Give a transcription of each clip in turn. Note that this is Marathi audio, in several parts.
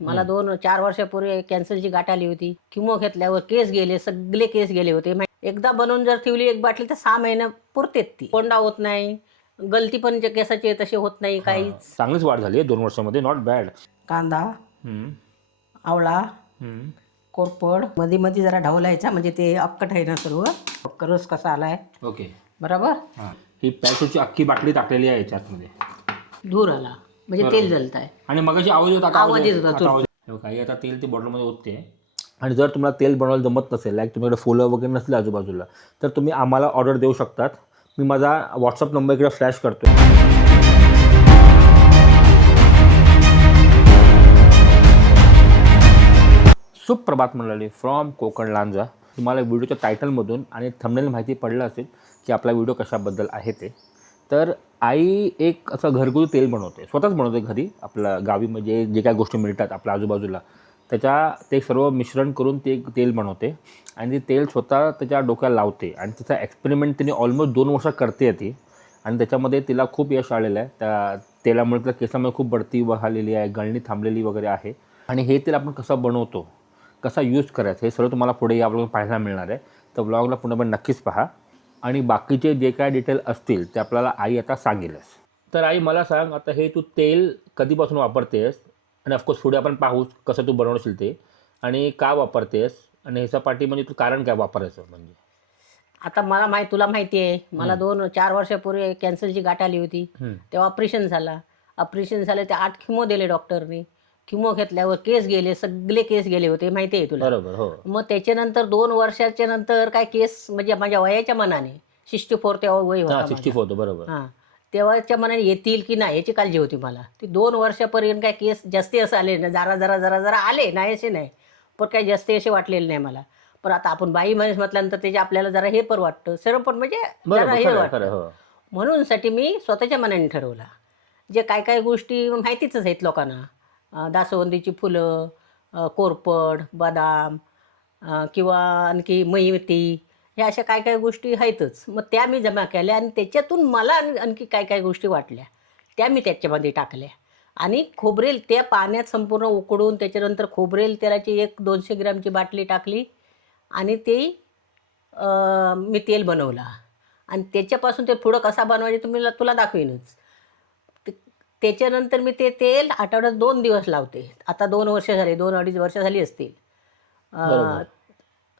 मला दोन चार वर्षापूर्वी कॅन्सरची गाठ आली होती. किमो घेतल्यावर केस गेले सगळे केस गेले होते. मा- एकदा बनवून जर ठेवली एक बाटली तर सहा महिना पुरतेत ती. कोंडा होत नाही गलती पण जे केसाची तशी होत नाही काहीच. चांगलीच वाढ झाली आहे दोन वर्षामध्ये नॉट बॅड कांदा आवळा कोरपडमध्ये मध्ये जरा ढवलायचा म्हणजे ते अक्कट आहे ना सर्व. रस कसा आलाय? ओके. बरोबर? हां पॅशूची अख्खी बाटली टाकलेली आहे याच्यातमध्ये. धूर आला. म्हणजे तेल जलत आहे आणि मगाशी आवाज येत आता आवाज येत होता, आता आवाज हे बघा, हे आता तेल ते बॉटलमध्ये ओतते. आणि जर तुम्हाला तेल बनवायला जमत नसेल लाईक तुमच्याकडे फुलं वगैरे नसले आजूबाजूला तर तुम्ही आम्हाला ऑर्डर देऊ शकतात. मी माझा व्हॉट्सअप नंबर इकडे फ्लॅश करतो सुप्रभात मंडळी फ्रॉम कोकण लांजा. तुम्हाला व्हिडिओच्या टायटलमधून आणि थंबनेल माहिती पडलं असेल की आपला व्हिडिओ कशाबद्दल आहे ते. तर आई एक असं घरगुती तेल बनवते. स्वतःच बनवते घरी. आपल्या गावी म्हणजे जे काय गोष्टी मिळतात आपल्या आजूबाजूला त्याच्या ते सर्व मिश्रण करून ते एक तेल बनवते. आणि ते तेल स्वतः त्याच्या डोक्याला लावते. आणि त्याचा एक्सपेरिमेंट तिने ऑलमोस्ट दोन वर्ष करते ती. आणि त्याच्यामध्ये तिला खूप यश आलेलं आहे. त्या तेलामुळे तिला केसामध्ये खूप बढती वाहलेली आहे गळणी थांबलेली वगैरे आहे. आणि हे तेल आपण कसं बनवतो कसा यूज करायचं हे सर्व तुम्हाला पुढे या ब्लॉग पाहायला मिळणार आहे. तर ब्लॉगला पुन्हा पण नक्कीच पहा. आणि बाकीचे जे काय डिटेल असतील ते आपल्याला आई आता सांगेलच. तर आई मला सांग आता हे तू तेल कधीपासून वापरतेस? आणि ऑफकोर्स पुढे आपण पाहू कसं तू बनवशील ते. आणि का वापरतेस? आणि ह्याच्यापाठी म्हणजे तू कारण काय वापरायचं म्हणजे? आता मला माहिती तुला माहिती आहे मला दोन चार वर्षापूर्वी कॅन्सरची गाठ आली होती. तेव्हा ऑपरेशन झाला. ऑपरेशन झालं ते आठ किमो दिले डॉक्टरनी किमो घेतल्यावर केस गेले सगळे केस गेले होते माहिती आहे तुला? बरोबर हो. मग त्याच्यानंतर दोन वर्षाच्या नंतर काय केस म्हणजे माझ्या वयाच्या मनाने सिक्स्टी फोर तेव्हा वय हां होता सिक्स्टी फोर बरोबर. हां. तेव्हाच्या मनाने येतील की नाही याची काळजी होती मला. ती दोन वर्षापर्यंत काय केस जास्ती असं आले नाही जरा जरा जरा जरा आले नाही असे नाही पण काही जास्ती असे वाटलेले नाही मला. पण आता आपण बाई माणूस म्हटल्यानंतर त्याचे आपल्याला जरा हे पण वाटतं सर्व पण म्हणजे जरा हे खरं आहे, वाटतं. खरं आहे, हो. म्हणूनसाठी मी स्वतःच्या मनाने ठरवला. जे काय काय गोष्टी माहितीच आहेत लोकांना. दासवंदीची फुलं कोरपड बदाम किंवा आणखी मेथी ह्या अशा काय काय गोष्टी आहेतच. मग त्या मी जमा केल्या आणि त्याच्यातून मला आणखी काय काय गोष्टी वाटल्या त्या मी त्याच्यामध्ये टाकल्या. आणि खोबरेल त्या पाण्यात संपूर्ण उकडून त्याच्यानंतर खोबरेल तेलाची एक दोनशे ग्रॅमची बाटली टाकली आणि ते मी तेल बनवला. आणि त्याच्यापासून ते पुढं कसा बनवायचे तुम्ही तुला दाखवीनच. त्याच्यानंतर मी ते तेल आठवड्यात दोन दिवस लावते. आता दोन वर्ष झाले दोन अडीच वर्ष झाली असतील.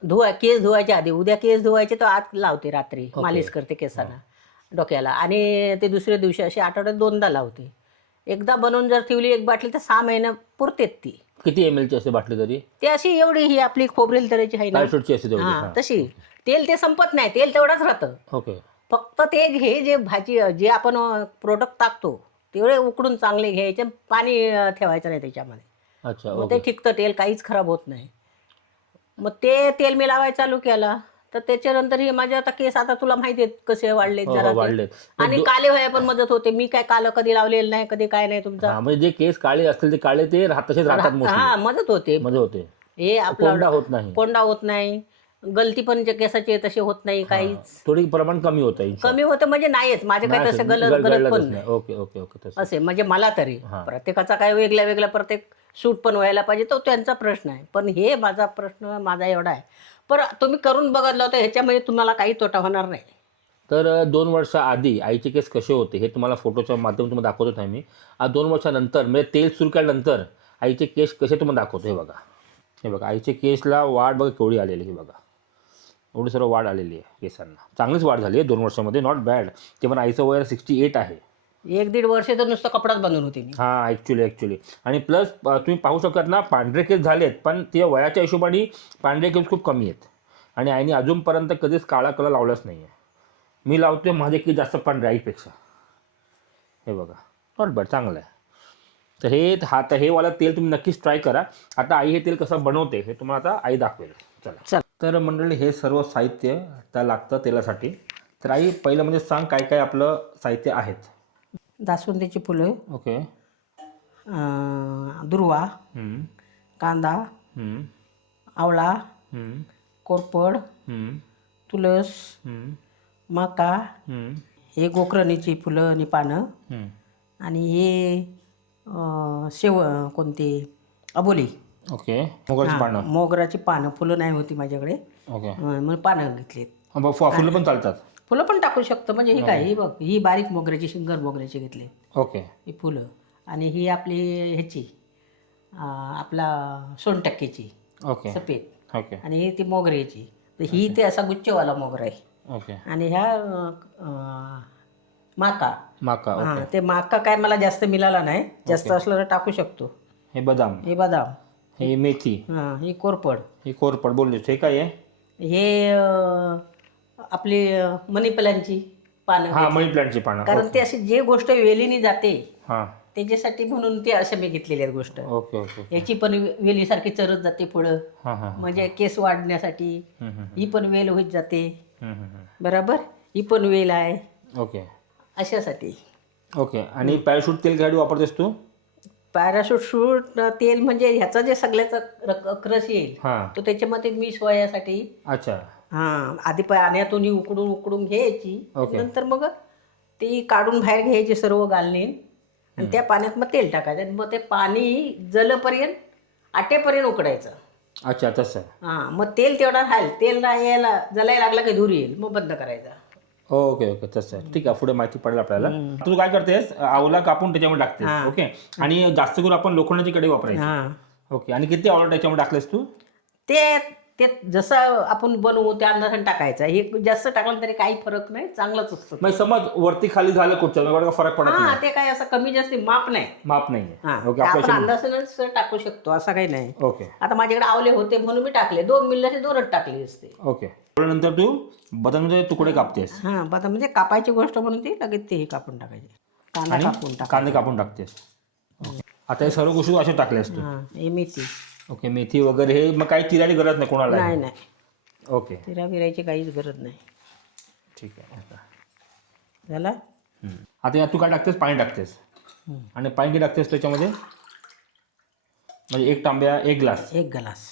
धुवा केस धुवायच्या आधी उद्या केस धुवायचे तर आत लावते रात्री. मालिश करते केसांना डोक्याला. आणि ते दुसऱ्या दिवशी अशी आठवड्यात दोनदा लावते. एकदा बनवून जर ठेवली एक बाटली तर सहा महिना पुरतेत ती. किती एम एलची असते बाटली तरी? ती अशी एवढी ही आपली खोबरेल तराची आहे ना. तशी. तेल ते संपत नाही तेल तेवढंच राहतं. ओके. फक्त ते हे जे भाजी जे आपण प्रोडक्ट टाकतो तेवढे उकडून चांगले घ्यायचे पाणी ठेवायचं नाही त्याच्यामध्ये. अच्छा मग ते ओके. ठिकतं तेल काहीच खराब होत नाही. मग ते तेल मी लावायला चालू केला. तर त्याच्यानंतर हे माझे आता केस आता तुला माहिती आहेत कसे वाढले हो, जरा हो, ते. वाढलेत. आणि काले व्हाय पण मदत होते. मी काय काल कधी लावलेलं नाही कधी काय नाही तुमचा. हा म्हणजे जे केस काळे असतील ते काळे ते राहत तसेच राहतात हा मदत होते. मध्ये होते. हे कोंडा आपला होत नाही. कोंडा होत नाही. गलती पण जे केसाची आहे तशी होत नाही काहीच. थोडी प्रमाण कमी होतं कमी होतं म्हणजे नाहीच. माझे काही तसे गलत गलत पण नाही. ओके ओके ओके तसं. असे म्हणजे मला तरी. हा. प्रत्येकाचा काय वेगळा वेगळा प्रत्येक सूट पण व्हायला पाहिजे तो त्यांचा प्रश्न आहे. पण हे माझा प्रश्न माझा एवढा आहे. पण तुम्ही करून बघितलं होतं ह्याच्यामध्ये तुम्हाला काही तोटा होणार नाही. तर अ, दोन वर्ष आधी आईचे केस कसे होते हे तुम्हाला फोटोच्या माध्यमातून तुम्हाला दाखवतो आहे मी आज दोन वर्षानंतर म्हणजे तेल सुरू केल्यानंतर आईचे केस कसे तुम्हाला दाखवतो हे बघा. हे बघा आईचे केसला वाढ बघा केवढी आलेली आहे हे बघा. एवढी सर्व वाढ आलेली आहे केसांना. चांगलीच वाढ झाली आहे दोन वर्षामध्ये नॉट बॅड ते पण आईचं वय सिक्स्टी एट आहे. एक दीड वर्ष तर नुसतं कपडाच बनवून होते मी हां ॲक्च्युली ॲक्च्युली आणि प्लस तुम्ही पाहू शकतात ना पांढरे केस झालेत पण ते वयाच्या हिशोबाने पांढरे केस खूप कमी आहेत. आणि आईने अजूनपर्यंत कधीच काळा कलर लावलाच नाही आहे मी लावते माझे केस जास्त पांढरे आईपेक्षा. हे बघा नॉट बॅड चांगलं आहे. तर हे हा तर हे वाला तेल तुम्ही नक्कीच ट्राय करा. आता आई हे तेल कसं बनवते हे तुम्हाला आता आई दाखवेल. चला. चल. तर मंडळी हे सर्व साहित्य त्या लागतं तेलासाठी. तर आई पहिलं म्हणजे सांग काय काय आपलं साहित्य आहेत. जास्वंदीची फुलं ओके. अं, दुर्वा हम्म, कांदा हम्म, आवळा हम्म, कोरपड हम्म, तुळस हम्म, मका हम्म, हे गोकर्णीची फुलं आणि पानं. हम्म. आणि हे अं, शेव कोणते अबोली. ओके. मोगऱ्याची हां, पानं. मोगराची पानं फुलं नाही होती माझ्याकडे. ओके. अं, मग पानं घेतलीत फु- फुलं पण चालतात. फुलं पण टाकू शकतो म्हणजे ही काय ही बघ ही बारीक मोगऱ्याची शिंगर मोगऱ्याची घेतली ओके. ही फुलं. आणि ही आपली ह्याची अं, आपला सोनटक्क्याची ओके. सफेद. ओके. आणि ही ती मोगऱ्याची. तर ही ते असा गुच्छवाला मोगरा आहे. ओके. आणि ह्या अं, अं, माका माका ओके. हां ते माका काय मला जास्त मिळाला नाही. जास्त असलं तर टाकू शकतो. हे बदाम. हे बदाम. हे मेथी. हां ही कोरपड. हे कोरपड बोललीस हे काय आहे? हे अं, आपली अं, मनी प्लांटची पानं. हा मनी प्लांटची पानं. कारण ते अशी जे गोष्ट वेलीनी जाते हां. त्याच्यासाठी म्हणून ते अशा मी घेतलेली आहेत गोष्ट. ओके ओके याची पण वेलीसारखी चरत जाते पुढं. हां हां म्हणजे केस वाढण्यासाठी हम्म, हम्म, ही पण वेल होत जाते. हम्म, हम्म, हम्म. बरोबर? ही पण वेल आहे. ओके. अशासाठी. ओके. आणि पॅराशूट तेल गाडी वापरतेस तू? पॅराशूट शूट तेल म्हणजे ह्याचा जे सगळ्याचा रक- क्रश येईल हां. तो त्याच्यामध्ये मिक्स व्हायसाठी अच्छा. हां आधी पाण्यातून उकडून उकडून घ्यायची. ओके. नंतर मग ती काढून बाहेर घ्यायची सर्व गालणे आणि त्या पाण्यात मग तेल टाकायचं. आणि मग ते पाणी जलपर्यंत आटेपर्यंत उकडायचं. अच्छा तसं. हां मग तेल तेवढा राहील. तेल रा- यायला जलायला लागला की धूर येईल. मग बंद करायचा. ओके ओके तसं आहे. ठीक आहे पुढे माहिती पडेल आपल्याला. तू काय करतेस? आवला कापून त्याच्यामध्ये टाकतेस हां. ओके? आणि जास्त करून आपण लोखंडाची कढई वापरायची. ओके आणि किती आवड त्याच्यामध्ये टाकलेस तू? ते ते जसं आपण बनवू त्या अंदाजाने टाकायचं हे जास्त टाकलं तरी काही फरक नाही चांगलंच असतं. समज वरती खाली झालं एवढा फरक पडत हां ते काय असं कमी जास्त माप नाही. माप नाही ओके आपण टाकू शकतो असं काही नाही. ओके. आता माझ्याकडे आवले होते म्हणून मी टाकले. दोन मिल्लाचे दोनच टाकले असते. ओके. नंतर तू बदामचे तुकडे कापतेस. हां आता म्हणजे कापायची गोष्ट म्हणून ती लगेच ते हे कापून टाकायचे. कांदा आणि कापून टाक कांदे कापून टाकतेस. ओके. आता हे सर्व गोष्टी तू अशा टाकल्यास तू. हां हे मेथी. ओके मेथी वगैरे हे मग काही चिरायची गरज नाही कोणाला. नाही नाही. ओके. तिरा बिरायची काहीच गरज नाही. ठीक आहे आता. झाला? हम्म. आता यात तू काय टाकतेस? पाणी टाकतेस. हम्म. आणि पाणी किती टाकतेस त्याच्यामध्ये? म्हणजे एक तांब्या एक ग्लास. एक ग्लास.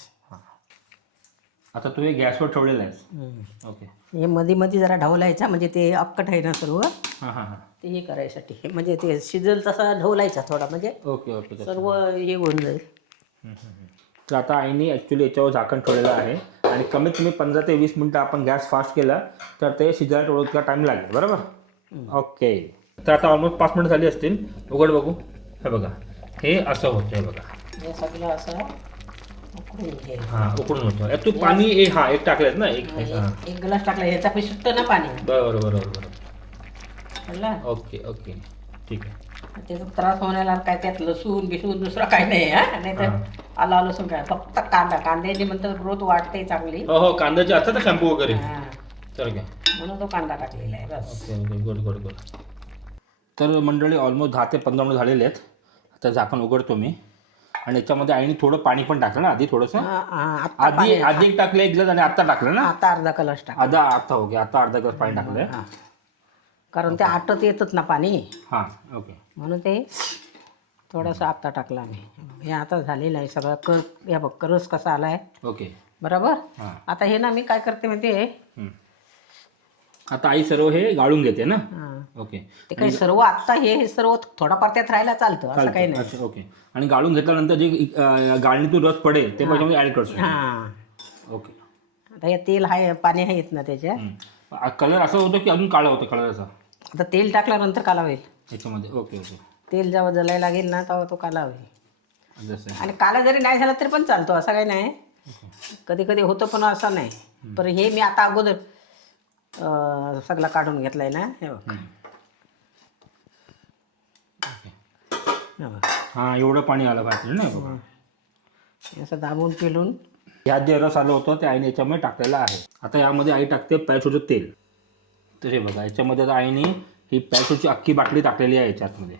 आता तू हे गॅसवर ठेवलेलं आहेस. ओके हे मध्ये मध्ये जरा ढवलायचा म्हणजे ते अक्कट आहे ना सर्व. हां हां हां. ते हे करायसाठी. हे म्हणजे ते शिजल तसा ढवलायचा थोडा म्हणजे ओके ओके. सर्व हे होऊन जाईल. तर आता आईने ॲक्च्युली याच्यावर झाकण ठेवलेलं आहे. आणि कमीत कमी पंधरा ते वीस मिनटं आपण गॅस फास्ट केला तर ते शिजायला थोडं इतका टाईम लागेल बरोबर? ओके तर आता ऑलमोस्ट पाच मिनिटं झाली असतील. उघड बघू. हे बघा. हे असं होतं हे बघा. हे सगळं असं उकळून. हां उकडून यात तू पाणी एक हां एक टाकलेस ना एक हां एक ग्लास टाकला ह्याचा पण सुटतं ना पाणी. बरोबर बरोबर बरोबर. कळलं? Okay okay. ठीक आहे. त्याचा त्रास होण्याला काय त्यात लसूण बिसून दुसरं काय नाही हा. नाही तर हां. आला लसूण काय फक्त कांदा. कांद्याची म्हणतात ग्रोथ वाढते चांगली. हो हो कांद्याचे असतात ना शॅम्पू वगैरे. हा. तर काय म्हणून तो कांदा टाकलेला आहे बस. Okay okay good good good तर मंडळी ऑलमोस्ट दहा ते पंधरा मिनिट झालेले आहेत. आता झाकण उघडतो मी. आणि याच्यामध्ये आईने थोडं पाणी पण टाकलं ना आधी थोडंसं? हा, हा, आत्ता आधी आधी एक टाकलं एक ग्लास आणि आता टाकलं ना? आता अर्धा कलश टाक. आता आता ओके आता अर्धा ग्लास पाणी टाकलंय. हा. कारण ते आटत येतच ना पाणी. हां ओके. म्हणून ते थोडंसं आता टाकलं आम्ही. हे आता झालेलं आहे सगळं. कर या बघ करस कसा आला आहे ओके. बरोबर? हां. आता हे ना मी काय करते माहिती आहे. आता आई सर्व हे गाळून घेते ना? हा. ओके. ते काही सर्व आत्ता हे हे सर्व थोडाफार त्यात राहायला चालतं असं काही नाही. अच्छा ओके. आणि गाळून घेतल्यानंतर जे अं, गाळणीतून रस पडेल ते त्याच्यामध्ये ऍड करतो हां. ओके. आता हे तेल आहे पाणी आहे येत ना त्याच्यात. कलर असं होतं की अजून काळा होतं कलर असा? आता तेल टाकल्यानंतर काला होईल. याच्यामध्ये ओके ओके. तेल जेव्हा जलायला लागेल ना तेव्हा तो काला होईल. जसं. आणि काला जरी नाही झाला तरी पण चालतो असं काही नाही. कधी कधी होतं पण असं नाही. पण हे मी आता अगोदर अं, सगळा काढून घेतलाय ना हे बघ. हे बघ. हां एवढं पाणी आलं पाहिजे ना बघा. हे असं दाबून पिलून ह्यात जे रस आलं होतं ते आईने याच्यामध्ये टाकलेलं आहे. आता यामध्ये आई टाकते पॅचूचं तेल. तर हे बघा याच्यामध्ये आता आईने ही पॅचूची अख्खी बाटली टाकलेली आहे याच्यातमध्ये.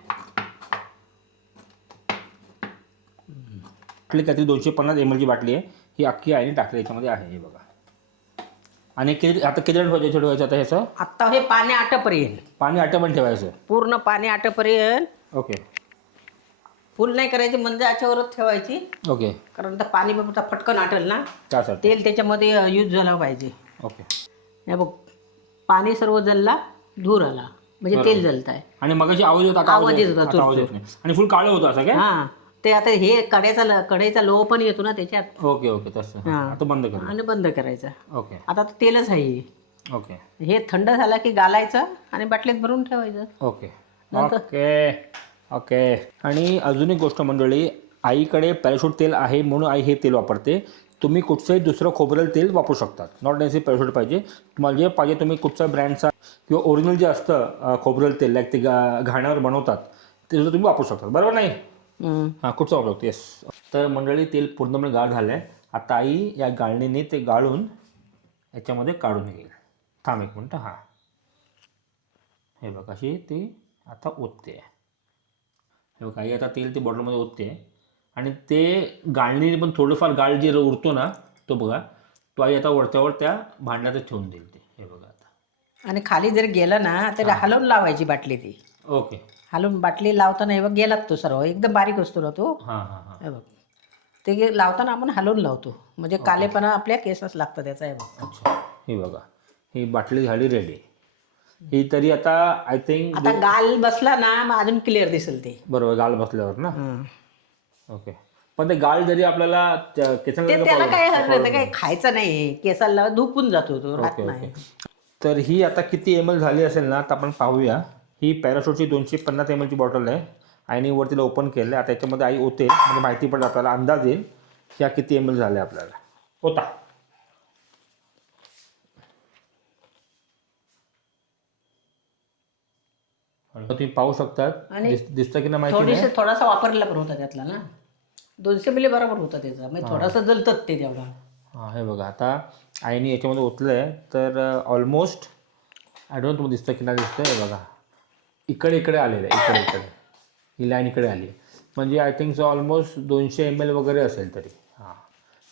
बाटली काहीतरी दोनशे पन्नास एम एलची बाटली आहे. ही अख्खी आईने टाकली याच्यामध्ये आहे हे बघा. आणि किती आता किती वेळ ठेवायचं ठेवायचं आता ह्याचं? आत्ता हे पाणी आटपर्यंत. पाणी आटं ठेवायचं. पूर्ण पाणी आटपर्यंत. ओके. फुल नाही करायची मंद आच्यावरच ठेवायची. ओके. कारण तर पाणी बघता फटकन आटल ना. तेल त्याच्यामध्ये यूज झाला पाहिजे. ओके. हे बघ पाणी सर्व जलला धूर आला. म्हणजे तेल जलत आहे आणि मगाशी आवाज होता आता आवाज येत होता, आता आवाज येत नाही. आणि फुल काळं होतं असं काय? हां. ते आता हे कड्याचा कढईचा लो पण येतो ना त्याच्यात. ओके ओके तसं. हा. बंद कर. आणि बंद करायचा. ओके. आता तर तेलच आहे. हे. ओके. हे थंड झाला की घालायचं आणि बाटलीत भरून ठेवायचं. ओके. ओके. ओके. आणि अजून एक गोष्ट मंडळी आईकडे पॅराशूट तेल आहे म्हणून आई हे तेल वापरते. तुम्ही कुठचंही दुसरं खोबरेल तेल वापरू शकतात. नॉट नेसेसरी पॅराशूट पाहिजे. तुम्हाला जे पाहिजे तुम्ही कुठच्या ब्रँडचा किंवा ओरिजिनल जे असतं अं, खोबरेल तेल लाईक ते घाण्यावर बनवतात ते सुद्धा तुम्ही वापरू शकता बरोबर नाही? हां कुठचं वापरतो येस तर मंडळी तेल पूर्णपणे गाळ झालं आहे आता आई या गाळणीने ते गाळून याच्यामध्ये काढून घेईल. थांब एक मिनटं हां. हे बघ अशी ती आता ओतते. हे बघ आई आता तेल ती बॉटलमध्ये ओतते. आणि ते गाळणीने पण थोडंफार गाळ जे उरतो ना तो बघा तो आई आता वरच्यावर त्या भांड्यातच ठेवून देईल ते. हे बघा आता. आणि खाली जर गेलं ना तर हलवून लावायची बाटली ती. ओके. हलवून बाटली लावताना हे बघ गेलात तो सर्व. एकदम बारीक असतो ना तो. हां हां हां. हे बघ. ते गे- लावताना आपण हलवून लावतो. म्हणजे कालेपणा आपल्या केसच लागतं त्याचा हे बघ. अच्छा. ही बघा. ही बाटली झाली रेडी ही तरी आता आय थिंक आता गाल बसला ना मग अजून क्लिअर दिसेल ते. बरोबर गाल बसल्यावर ना. ओके. पण ते गाल जरी आपल्याला त्या- ते त्याला काय हरकत नाही, खायचं नाही. केसाला धुपून जातो तो राहत ओके नाही. ओके तर ही आता किती एम एल झाली असेल ना तर आपण पाहूया. ही पॅराशूटची दोनशे पन्नास एम एलची बॉटल आहे. आईने वर तिला ओपन केलं आहे आता याच्यामध्ये आई ओते म्हणजे माहिती पडेल आपल्याला. अंदाज येईल ह्या किती एम एल झाल्या आपल्याला. होता तुम्ही पाहू शकतात. आणि दिस- दिसतं की नाही माहिती थोडीशी थोडासा वापरलेला पण होता त्यातला ना. दोनशे मिली बरोबर होता त्याचा. म्हणजे थोडासा जलतात ते तेवढा. हां हे बघा. आता आईने याच्यामध्ये ओतलं आहे तर ऑलमोस्ट आय डोंट तुम्हाला दिसतं की नाही दिसतं हे बघा. इकडे इकडे आलेलं आहे इकडे इकडे ही लाईन इकडे आली म्हणजे आय थिंक सो ऑलमोस्ट दोनशे एम एल वगैरे असेल तरी.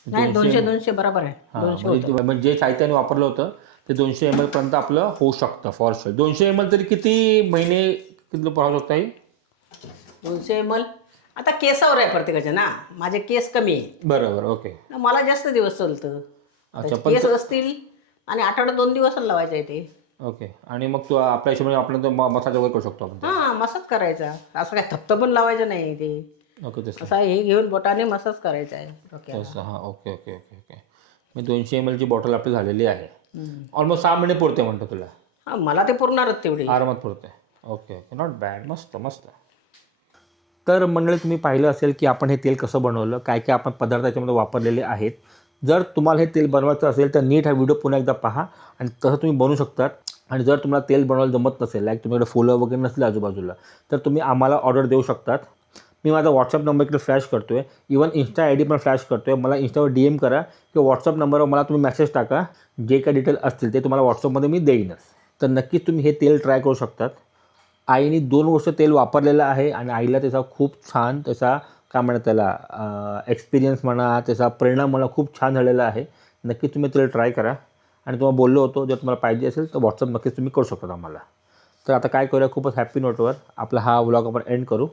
नाही दोनशे दोनशे बरोबर आहे. दोनशे म्हणजे म्हणजे जे साहित्याने वापरलं होतं ते दोनशे एम एलपर्यंत आपलं होऊ शकतं फॉर शुअर दोनशे एम एल तरी किती महिने किती पाहू शकता येईल? दोनशे एमल आता केसावर आहे प्रत्येकाच्या ना. माझे केस कमी आहे बरोबर ओके मला जास्त दिवस चालतं. अच्छा, केस असतील आणि आठवड्यात दोन दिवस लावायचे आहे ते. ओके आणि मग तू आपल्या हिशोबाने आपण तो मसाज वगैरे करू शकतो आपण हां मसाज करायचा. असं काय थप्त पण लावायचं नाही ते. ओके तसं असा हे घेऊन बोटाने मसाज करायचा आहे. डोक्याला. तसं हां ओके ओके ओके ओके मी दोनशे एम एलची बॉटल आपली झालेली आहे. हम्म. ऑलमोस्ट सहा महिने पुरते म्हणतो तुला. हा मला ते पुरणारच तेवढी. आरामात पुरते. ओके ओके नॉट बॅड मस्त मस्त. तर मंडळी तुम्ही पाहिलं असेल की आपण हे तेल कसं बनवलं काय काय आपण पदार्थ याच्यामध्ये वापरलेले आहेत. जर तुम्हाला हे तेल बनवायचं असेल तर नीट हा व्हिडिओ पुन्हा एकदा पहा. आणि तसं तुम्ही बनवू शकतात. आणि जर तुम्हाला तेल बनवायला जमत नसेल लाईक तुमच्याकडे फुलं वगैरे नसले आजूबाजूला तर तुम्ही आम्हाला ऑर्डर देऊ शकतात. मी माझा व्हॉट्सअप नंबर इकडे फ्लॅश करतो आहे इवन इन्स्टा आय डी पण फ्लॅश करतो आहे मला इन्स्टावर डी एम करा किंवा व्हॉट्सअप नंबरवर मला तुम्ही मेसेज टाका. जे काही डिटेल असतील ते तुम्हाला व्हॉट्सअपमध्ये मी देईनच. तर नक्कीच तुम्ही हे तेल ट्राय करू शकतात. आईने दोन वर्ष तेल वापरलेलं आहे आणि आईला त्याचा खूप छान त्याचा काय म्हणा त्याला एक्सपिरियन्स म्हणा त्याचा परिणाम मला खूप छान झालेला आहे. नक्कीच तुम्ही तेल ट्राय करा. आणि तुम्हाला बोललो होतो जर तुम्हाला पाहिजे असेल तर व्हॉट्सअप नक्कीच तुम्ही करू शकता आम्हाला. तर आता काय करूया खूपच हॅपी नोटवर आपला हा व्लॉग आपण एंड करू.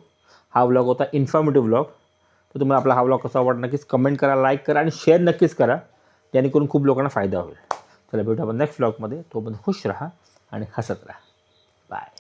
हा व्लॉग होता इन्फॉर्मेटिव्ह व्लॉग तर तुम्हाला आपला हा व्लॉग कसा आवडला नक्कीच कमेंट करा लाईक करा आणि शेअर नक्कीच करा. जेणेकरून खूप लोकांना फायदा होईल. चला भेटू आपण नेक्स्ट व्लॉगमध्ये तोपर्यंत खुश राहा आणि हसत राहा. बाय